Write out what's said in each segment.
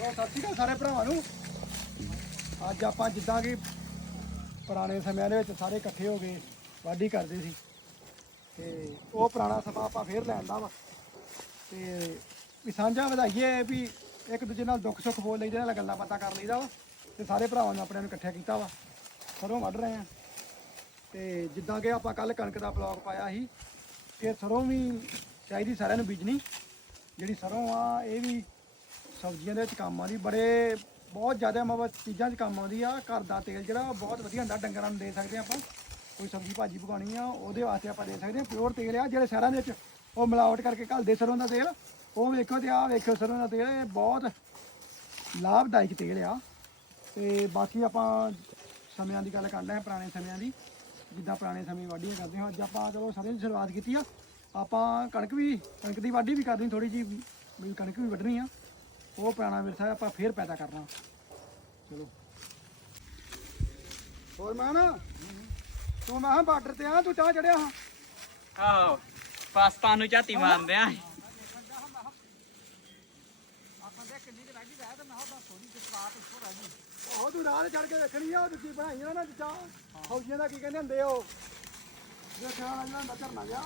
ਸੋ ਸਤਿ ਸ਼੍ਰੀ ਅਕਾਲ ਸਾਰੇ ਭਰਾਵਾਂ ਨੂੰ। ਅੱਜ ਆਪਾਂ ਜਿੱਦਾਂ ਕਿ ਪੁਰਾਣੇ ਸਮਿਆਂ ਦੇ ਵਿੱਚ ਸਾਰੇ ਇਕੱਠੇ ਹੋ ਕੇ ਵਾਢੀ ਕਰਦੇ ਸੀ। ਤੇ ਉਹ ਪੁਰਾਣਾ ਸਮਾਂ ਆਪਾਂ ਫੇਰ ਲੈਂਦਾ ਵਾ। ਤੇ ਵੀ ਸਾਂਝਾ ਵਧਾਈਏ ਵੀ ਇੱਕ ਦੂਜੇ ਨਾਲ ਦੁੱਖ ਸੁੱਖ ਬੋਲ ਲਈਦੇ, ਨਾਲ ਗੱਲਾਂ ਬਾਤਾਂ ਕਰ ਲਈਦਾ ਵਾ। ਤੇ ਸਾਰੇ ਭਰਾਵਾਂ ਨੂੰ ਆਪਣੇ ਨੂੰ ਇਕੱਠਿਆ ਕੀਤਾ ਵਾ। ਸਰੋਂ ਵੱਢ ਰਹੇ ਆ ਤੇ ਜਿੱਦਾਂ ਕਿ ਆਪਾਂ ਕੱਲ ਕਣਕ ਦਾ ਬਲੌਗ ਪਾਇਆ ਸੀ ਕਿ ਸਰੋਂ ਵੀ ਚਾਹੀਦੀ ਸਾਰਿਆਂ ਨੂੰ ਬੀਜਣੀ। ਜਿਹੜੀ ਸਰੋਂ ਆ, ਇਹ ਵੀ ਸਬਜ਼ੀਆਂ ਦੇ ਵਿੱਚ ਕੰਮ ਆਉਂਦੀ, ਬੜੇ, ਬਹੁਤ ਜ਼ਿਆਦਾ ਮਤਲਬ ਚੀਜ਼ਾਂ 'ਚ ਕੰਮ ਆਉਂਦੀ ਆ। ਘਰ ਦਾ ਤੇਲ ਜਿਹੜਾ, ਉਹ ਬਹੁਤ ਵਧੀਆ ਹੁੰਦਾ, ਡੰਗਰਾਂ ਨੂੰ ਦੇ ਸਕਦੇ ਆ ਆਪਾਂ। ਕੋਈ ਸਬਜ਼ੀ ਭਾਜੀ ਪਕਾਉਣੀ ਆ, ਉਹਦੇ ਵਾਸਤੇ ਆਪਾਂ ਦੇ ਸਕਦੇ ਆ। ਪਿਓਰ ਤੇਲ ਆ, ਜਿਹੜੇ ਸ਼ਹਿਰਾਂ ਦੇ ਵਿੱਚ ਉਹ ਮਿਲਾਵਟ ਕਰਕੇ ਘੱਲਦੇ ਸਰੋਂ ਦਾ ਤੇਲ। ਉਹ ਵੇਖੋ ਤੇ ਆ, ਵੇਖੋ ਸਰੋਂ ਦਾ ਤੇਲ, ਇਹ ਬਹੁਤ ਲਾਭਦਾਇਕ ਤੇਲ ਆ। ਤੇ ਬਾਕੀ ਆਪਾਂ ਸਮਿਆਂ ਦੀ ਗੱਲ ਕਰਦੇ ਹਾਂ ਪੁਰਾਣੇ ਸਮਿਆਂ ਦੀ। ਜਿੱਦਾਂ ਪੁਰਾਣੇ ਸਮੇਂ ਵਾਢੀਆਂ ਕਰਦੇ ਹਾਂ, ਅੱਜ ਆਪਾਂ ਚਲੋ ਸਾਰੇ ਦੀ ਸ਼ੁਰੂਆਤ ਕੀਤੀ ਆ। ਆਪਾਂ ਕਣਕ ਵੀ, ਕਣਕ ਦੀ ਵਾਢੀ ਵੀ ਕਰਨੀ ਥੋੜੀ ਜੀ ਕਣਕ ਵੀ ਵੱਢਣੀ ਆ। ਉਹ ਪੁਰਾਣਾ ਵਿਰਸਾ ਆਪਾਂ ਫੇਰ ਪੈਦਾ ਕਰਨਾ। ਚਲੋ। ਹੋਰ ਮੈਂ ਨਾ ਤੂੰ ਮੈਂ ਬਾਰਡਰ ਤੇ ਆ ਤੂੰ ਚਾਹ ਚੜਿਆ ਹਾਂ? ਆਹੋ ਪਾਕਿਸਤਾਨ ਨੂੰ ਝਾਤੀ ਮਾਰਦੇ ਆ। ਉਹ ਤੂੰ ਰਾਹ ਤੇ ਚੜ ਕੇ ਵੇਖਣੀ ਆ ਉਹ ਦੂਜੀ ਬਣਾਈ ਆ ਨਾ ਚਾਹ। ਫੌਜੀਆਂ ਦਾ ਕੀ ਕਹਿੰਦੇ ਹੁੰਦੇ ਉਹ? ਜਿਹੜਾ ਖਿਆਲ ਆ ਜਾਂਦਾ ਝਰਨਾ ਗਿਆ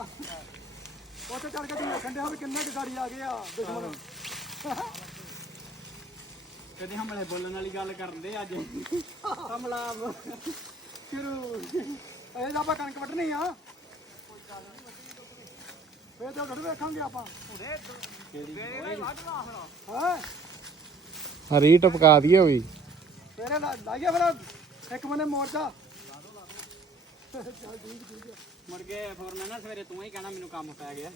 ਉੱਥੇ ਚੜ ਕੇ ਤੂੰ ਵੇਖਣ ਡਿਆ ਵੀ ਕਿੰਨੇ ਕੁ ਗਾੜੀ ਆ ਗਏ ਆ ਦੁਸ਼ਮਣ। ਕਦੇ ਹਮਲੇ ਬੋਲਣ ਵਾਲੀ ਗੱਲ ਕਰਦੇ ਅੱਜ। ਹਮਲਾ ਸ਼ੁਰੂ। ਇਹ ਤਾਂ ਆਪਾਂ ਕਣਕ ਵੱਢਣੀ ਆ। ਫੇਰ ਤੇ ਘੜ ਵੇਖਾਂਗੇ ਆਪਾਂ। ਹਾਂ ਹਰੀ ਟਪਕਾ ਦਈਏ ਤੇਰੇ ਲਾ- ਲਾਈਏ ਫਿਰ। ਇੱਕ ਬੰਨੇ ਮੋਰਚਾ ਮੁੜ ਕੇ ਫੋਰਨ ਨਾ ਸਵੇਰੇ ਤੂੰ ਹੀ ਕਹਿਣਾ ਮੈਨੂੰ ਕੰਮ ਪੈ ਗਿਆ।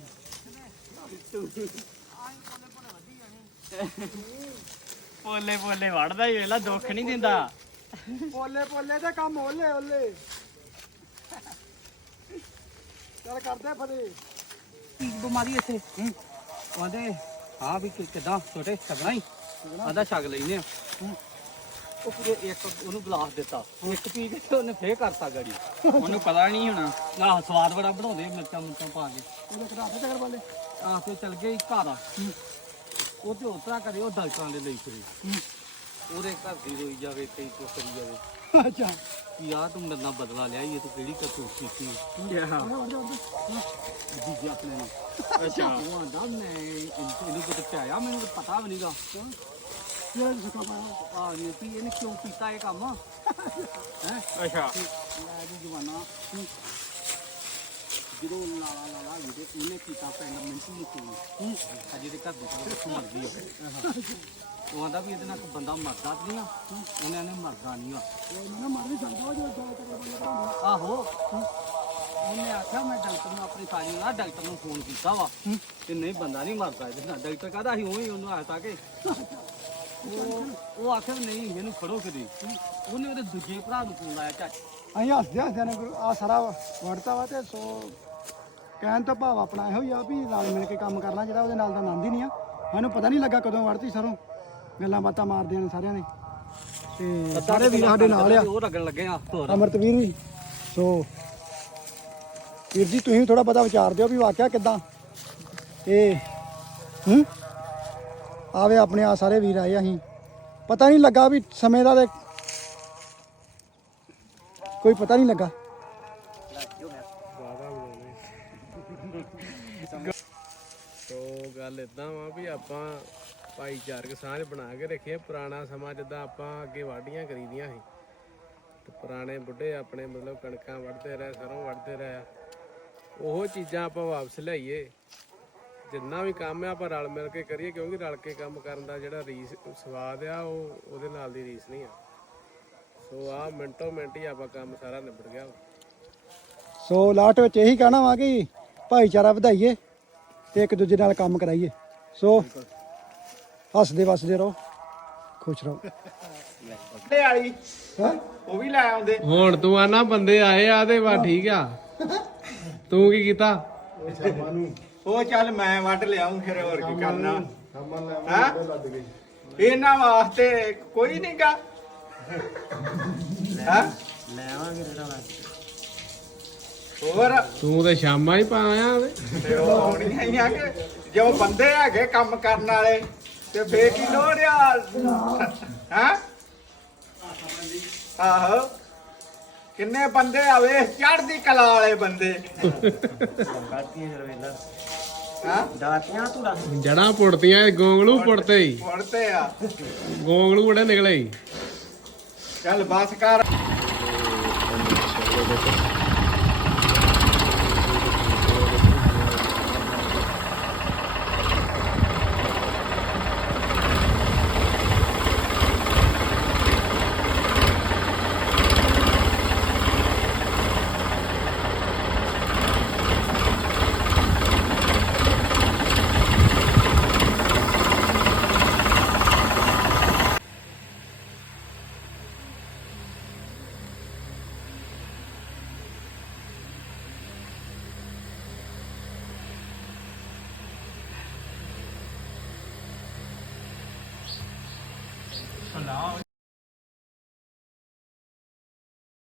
ਪੋਲੇ ਪੋਲੇ ਵੜਦਾ ਹੀ ਵੇਲਾ ਦੁੱਖ ਨਹੀਂ ਦਿੰਦਾ। ਪੋਲੇ ਪੋਲੇ ਤੇ ਕੰਮ ਓਲੇ ਓਲੇ ਚੱਲ ਕਰਦੇ ਫਤੇ ਬਿਮਾਰੀ ਇੱਥੇ। ਆਂਦੇ ਆ ਵੀ ਕਿ- ਕਿੱਦਾਂ? ਛੋਟੇ ਛਕਣਾ ਹੀ। ਆਦਾ ਛਕ ਲੈਨੇ ਆ। ਉਹ ਪੂਰੇ ਇੱਕ ਉਹਨੂੰ ਗਲਾਸ ਦਿੱਤਾ। ਇੱਕ ਪੀ ਕੇ ਤੇ ਉਹਨੇ ਫੇਰ ਕਰਤਾ ਗੜੀ। ਉਹਨੂੰ ਪਤਾ ਨਹੀਂ ਹੋਣਾ। ਆਹ ਸਵਾਦ ਬੜਾ ਬਣਾਉਂਦੇ ਮਿਰਚਾਂ ਮੁਰਚਾਂ ਪਾ ਕੇ। ਉਹਦੇ ਦੇ ਚੱਕਰ ਵਾਲੇ। ਆਹ ਤੇ ਚਲ ਗਏ ਘਰ। ਉਹ ਤੇ ਉਤਰਾ ਕਰੇ ਉਹ ਡਾਕਟਰਾਂ ਦੇ ਲਈ ਫਿਰੇ। ਉਹਦੇ ਘਰ ਦੀ ਰੋਈ ਜਾਵੇ ਕਈ ਕੁਛ ਕਰੀ ਜਾਵੇ। ਅੱਛਾ। ਵੀ ਆ ਤੂੰ ਮੇਰੇ ਨਾਲ ਬਦਲਾ ਲਿਆ ਇਹ ਤੂੰ ਕਿਹੜੀ ਕਰਤੂਤ ਕੀਤੀ ਜੀਜੇ ਆਪਣੇ ਨੂੰ ਅੱਛਾ। ਉਹ ਆਂਦਾ ਮੈਂ ਇਹਨੂੰ ਇਹਨੂੰ ਕਿਤੇ ਪਿਆਇਆ? ਮੈਨੂੰ ਤਾਂ ਪਤਾ ਵੀ ਨਹੀਂਗਾ। ਇਹ ਸੁੱਕਾ ਪਾਇਆ? ਆ ਨਹੀਂ ਵੀ ਇਹਨੇ ਕਿਉਂ ਕੀਤਾ ਇਹ ਕੰਮ? ਹੈ? ਅੱਛਾ ਲੈ ਜੀ ਜਵਾਨਾ। ਜਦੋਂ ਲਾਲਾ ਲਾਲਾ ਜਿਹਦੇ ਉਹਨੇ ਕੀਤਾ ਪੈਣਾ ਮਿੰਟੂ ਨੂੰ। ਕਿਉਂ ਅਜੇ ਦੇ ਘਰ ਦੇ ਕੋਲ ਮਰ ਗਈ ਉਹ। ਉਹ ਆਂਦਾ ਵੀ ਇਹਦੇ ਨਾਲ ਕੋਈ ਬੰਦਾ ਮਰਦਾ ਤੇ ਨਹੀਂ ਆ। ਉਹਨੇ ਨੇ ਮਰਦਾ ਨਹੀਂ ਆ। ਉਹ ਨਾ ਮਾਰ ਵੀ ਜਾਂਦਾ ਉਹ ਜਿਹੜਾ ਚੱਕਰ ਵਾਲੇ ਬਣਾਉਂਦਾ ਆਹੋ। ਉਹਨੇ ਆਖਿਆ ਮੈਂ ਡਾਕਟਰ ਨੂੰ ਆਪਣੀ ਸਾਰੀ ਨਾ ਡਾਕਟਰ ਨੂੰ ਫੋਨ ਕੀਤਾ ਵਾ ਤੇ ਨਹੀਂ ਬੰਦਾ ਨਹੀਂ ਮਰਦਾ ਇਹਦੇ ਨਾਲ। ਡਾਕਟਰ ਕਹਦਾ ਸੀ? ਉਹੀ ਉਹਨੂੰ ਆਇਆ ਕਿ ਉਹ ਆਖਿਆ ਨਹੀਂ ਇਹਨੂੰ ਫੜੋ ਕਦੀ ਉਹਨੇ ਉਹਦੇ ਦੂਜੇ ਭਰਾ ਨੂੰ ਫੋਨ ਲਾਇਆ ਚੱਜ ਅਸੀਂ ਹੱਸਦੇ ਹੱਸਦੇ ਨੇ ਆ ਸਾਰਾ ਵੜਤਾ ਵਾ ਤੇ ਸੋ ਕਹਿਣ ਤੋਂ ਭਾਵ ਆਪਣਾ ਇਹੋ ਹੀ ਆ ਵੀ ਨਾਲ ਮਿਲ ਕੇ ਕੰਮ ਕਰਨਾ ਜਿਹੜਾ ਉਹਦੇ ਨਾਲ ਦਾ ਆਨੰਦ ਹੀ ਨਹੀਂ ਆ। ਸਾਨੂੰ ਪਤਾ ਨਹੀਂ ਲੱਗਾ ਕਦੋਂ ਵੜਤੀ ਸਰੋਂ। ਗੱਲਾਂ ਬਾਤਾਂ ਮਾਰਦੇ ਨੇ ਸਾਰਿਆਂ ਨੇ। ਤੇ ਸਾਰੇ ਵੀਰ ਸਾਡੇ ਨਾਲ ਆ। ਉਹ ਲੱਗਣ ਲੱਗੇ ਆ ਹੋਰ। ਅਮਰਤਵੀਰ ਵੀ। ਸੋ ਵੀਰ ਜੀ ਤੁਸੀਂ ਥੋੜਾ ਪਤਾ ਵਿਚਾਰ ਦਿਓ ਵੀ ਵਾਕਿਆ ਕਿਦਾਂ। ਇਹ ਹੂੰ? ਆਵੇ ਆਪਣੇ ਆ ਸਾਰੇ ਵੀਰ ਆਏ ਅਸੀਂ। ਪਤਾ ਨਹੀਂ ਲੱਗਾ ਵੀ ਸਮੇਂ ਦਾ ਕੋਈ ਪਤਾ ਨਹੀਂ ਲੱਗਾ ਤੋ ਗੱਲ ਇਦਾਂ ਵਾ ਵੀ ਆਪਾਂ ਭਾਈਚਾਰਕ ਸਾਂਝ ਬਣਾ ਕੇ ਰੱਖੀਏ। ਪੁਰਾਣਾ ਸਮਾਂ ਜਿੱਦਾਂ ਆਪਾਂ ਅੱਗੇ ਵਾਢੀਆਂ ਕਰੀਦੀਆਂ ਸੀ, ਤੇ ਪੁਰਾਣੇ ਬੁੱਢੇ ਆਪਣੇ ਮਤਲਬ ਕਣਕਾਂ ਵੱਢਦੇ ਰਹੇ, ਸਰੋਂ ਵੱਢਦੇ ਰਹੇ। ਉਹ ਚੀਜ਼ਾਂ ਆਪਾਂ ਵਾਪਸ ਲਿਆਈਏ। ਜਿੰਨਾ ਵੀ ਕੰਮ ਆ ਆਪਾਂ ਰਲ ਮਿਲ ਕੇ ਕਰੀਏ, ਕਿਉਂਕਿ ਰਲ ਕੇ ਕੰਮ ਕਰਨ ਦਾ ਜਿਹੜਾ ਰੀਸ, ਸਵਾਦ ਆ, ਉਹ ਉਹਦੇ ਨਾਲ ਦੀ ਰੀਸ ਨਹੀਂ ਆ। ਸੋ ਆ ਮਿੰਟੋ ਮਿੰਟ ਹੀ ਆਪਾਂ ਕੰਮ ਸਾਰਾ ਨਿਬੜ ਗਿਆ। ਸੋ ਲਾਸਟ ਵਿੱਚ ਇਹੀ ਕਹਿਣਾ ਵਾ ਕਿ ਭਾਈਚਾਰਾ ਵਧਾਈਏ। ਤੇ ਇੱਕ ਦੂਜੇ ਨਾਲ ਕੰਮ ਕਰਾਈਏ। ਸੋ ਹੱਸਦੇ ਵਸਦੇ ਰਹੋ ਖੁਸ਼ ਰਹੋ। ਤੇ ਵਾਲੀ ਹੈਂ? ਉਹ ਵੀ ਲੈ ਆਉਂਦੇ। ਹੁਣ ਤੂੰ ਆਨਾ ਬੰਦੇ ਆਏ ਆ ਤੇ ਵਾ ਠੀਕ ਆ। ਤੂੰ ਕੀ ਕੀਤਾ? ਉਹ ਚੱਲ ਮੈਂ ਵੱਢ ਲਿਆਉਂ ਫਿਰ ਹੋਰ ਕੀ ਕਰਨਾ। ਹਾਂ? ਇਹਨਾਂ ਵਾਸਤੇ ਕੋਈ ਨਹੀਂਗਾ ਹਾਂ? ਲੈ ਆਵਾਂਗੇ ਹੋਰ? ਤੂੰ ਤੇ ਸ਼ਾਮਾਂ ਹੀ ਪਾਇਆ ਵੇ। ਤੇ ਉਹ ਹੋਣੀਆਂ ਹੀ ਆ ਕਿ ਜੋ ਬੰਦੇ ਹੈਗੇ ਕੰਮ ਕਰਨ ਵਾਲੇ ਤੇ ਫੇਰ ਕੀ ਲੋੜ ਆ? ਹਾਂ? ਆਹੋ। ਕਿੰਨੇ ਬੰਦੇ ਆਵੇ ਚੜ੍ਹਦੀ ਕਲਾ ਵਾਲੇ ਬੰਦੇ। ਹਾਂ? ਜੜਾਂ ਪੁੜਤੀਆਂ ਗੋਂਗਲੂ ਪੁੜਤੇ ਹੀ ਹੁਣ ਤੇ ਆ। ਗੋਂਗਲੂ ਬੜੇ ਨਿਕਲੇ ਹੀ ਚੱਲ ਬਸ ਕਰ।